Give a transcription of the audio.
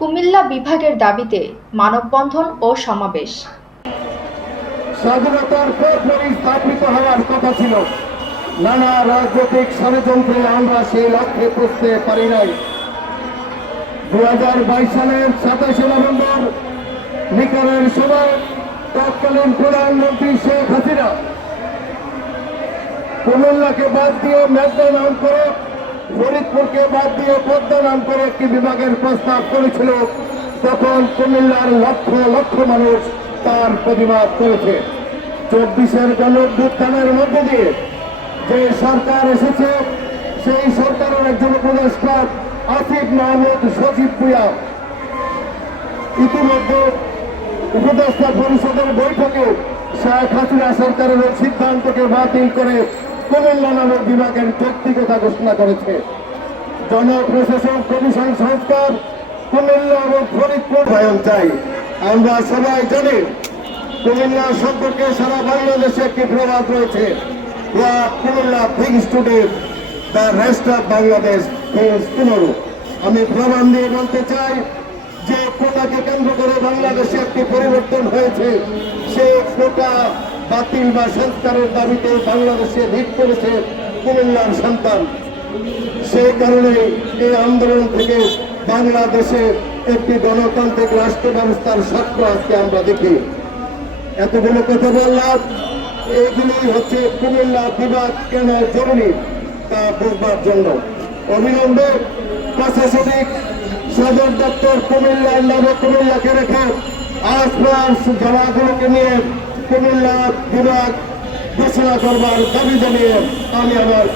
কুমিল্লা বিভাগের দাবিতে মানববন্ধন ও সমাবেশ। স্বাধীনতার পরপরই স্থাপিত হওয়ার কথা ছিল। নানা রাজনৈতিক ষড়যন্ত্রে আমরা সেই লক্ষ্যে পৌঁছতে পারি নাই। 2022 সালের 27 নভেম্বর নিকারের সময় তৎকালীন প্রধানমন্ত্রী শেখ হাসিনা কুমিল্লাকে বাদ দিয়ে মেঘনা নাম করে, ফরিদপুরকে বাদ দিয়ে পদ্মা নাম করে একটি বিভাগের প্রস্তাব করেছিল। তখন কুমিল্লার লক্ষ লক্ষ মানুষ তার প্রতিবাদ করেছে। 24-এর গণঅভ্যুত্থানের মধ্যে দিয়ে যে সরকার এসেছে, সেই সরকারের একজন উপদেষ্টা আসিফ মাহমুদ সজীব ভুঁইয়া ইতিমধ্যে উপদেষ্টা পরিষদের বৈঠকে শেখ হাসিনা সরকারের সিদ্ধান্তকে বাতিল করে কুমিল্লা নামক বিভাগের যৌক্তিকতা ঘোষণা করেছে। জনপ্রশাসন কমিশন সংস্কার কুমিল্লা এবং ফরিদপুর বায়ন চাই। আমরা সবাই জানি কুমিল্লা সম্পর্কে সারা বাংলাদেশে একটি প্রবাদ রয়েছে, Comilla things today, the rest of Bangladesh things tomorrow. আমি প্রমাণ দিয়ে বলতে চাই যে কোটাকে কেন্দ্র করে বাংলাদেশে একটি পরিবর্তন হয়েছে। সেই কোটা বাতিল বা সংস্কারের দাবিতে বাংলাদেশে ভিড় করেছে কুমিল্লার সন্তান। সেই কারণে এই আন্দোলন থেকে বাংলাদেশে একটি গণতান্ত্রিক রাষ্ট্র ব্যবস্থার স্বপ্ন আজকে আমরা দেখি। এতগুলো কথা বললাম, এগুলি হচ্ছে কুমিল্লা বিভাগ কেন জরুরি তা বুঝবার জন্য। অবিলম্বে প্রশাসনিক সদর দপ্তর কুমিল্লার নামে কুমিল্লাকে রেখে আশপাশ জেলাগুলোকে নিয়ে কুমিল্লা বিভাগ ঘোষণা করবার দাবি জানিয়ে আমি আমার